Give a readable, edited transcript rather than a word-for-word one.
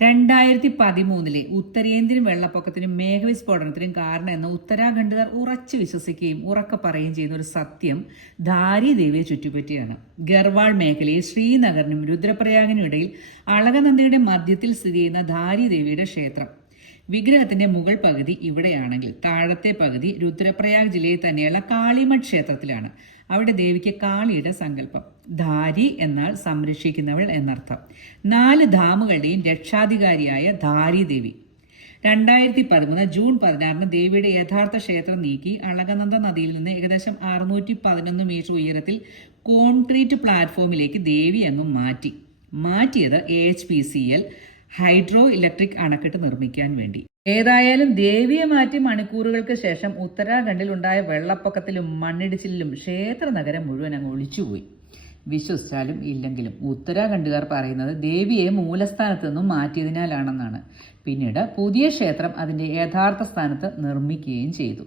2013 ഉത്തരേന്ത്യൻ വെള്ളപ്പൊക്കത്തിനും മേഘവിസ്ഫോടനത്തിനും കാരണം എന്ന് ഉത്തരാഖണ്ഡുകാർ ഉറച്ചു വിശ്വസിക്കുകയും ഉറക്കെ പറയുകയും ചെയ്യുന്ന ഒരു സത്യം ധാരി ദേവിയെ ചുറ്റിപ്പറ്റിയാണ്. ഗർവാൾ മേഖലയിൽ ശ്രീനഗറിനും രുദ്രപ്രയാഗിനും ഇടയിൽ അളകനന്ദിയുടെ മധ്യത്തിൽ സ്ഥിതി ചെയ്യുന്ന ധാരി ദേവിയുടെ ക്ഷേത്രം. വിഗ്രഹത്തിന്റെ മുകൾ പകുതി ഇവിടെയാണെങ്കിൽ താഴത്തെ പകുതി രുദ്രപ്രയാഗ് ജില്ലയിൽ തന്നെയുള്ള കാളിമഠ് ക്ഷേത്രത്തിലാണ്. അവിടെ ദേവിക്ക് കാളിയുടെ സങ്കല്പം. ധാരി എന്നാൽ സംരക്ഷിക്കുന്നവൾ എന്നർത്ഥം. 4 ധാമുകളുടെയും രക്ഷാധികാരിയായ ധാരി ദേവി. 2013 ജൂൺ 16 ദേവിയുടെ യഥാർത്ഥ ക്ഷേത്രം നീക്കി അളകനന്ദ നദിയിൽ നിന്ന് ഏകദേശം 611 മീറ്റർ ഉയരത്തിൽ കോൺക്രീറ്റ് പ്ലാറ്റ്ഫോമിലേക്ക് ദേവി അങ്ങ് മാറ്റിയത് AHPCL ഹൈഡ്രോ ഇലക്ട്രിക് അണക്കെട്ട് നിർമ്മിക്കാൻ വേണ്ടി. ഏതായാലും ദേവിയെ മാറ്റി മണിക്കൂറുകൾക്ക് ശേഷം ഉത്തരാഖണ്ഡിൽ ഉണ്ടായ വെള്ളപ്പൊക്കത്തിലും മണ്ണിടിച്ചിലും ക്ഷേത്ര നഗരം മുഴുവൻ അങ്ങ് ഒളിച്ചുപോയി. വിശ്വസിച്ചാലും ഇല്ലെങ്കിലും ഉത്തരാഖണ്ഡുകാർ പറയുന്നത് ദേവിയെ മൂലസ്ഥാനത്ത് നിന്നും മാറ്റിയതിനാലാണെന്നാണ്. പിന്നീട് പുതിയ ക്ഷേത്രം അതിന്റെ യഥാർത്ഥ സ്ഥാനത്ത് നിർമ്മിക്കുകയും ചെയ്തു.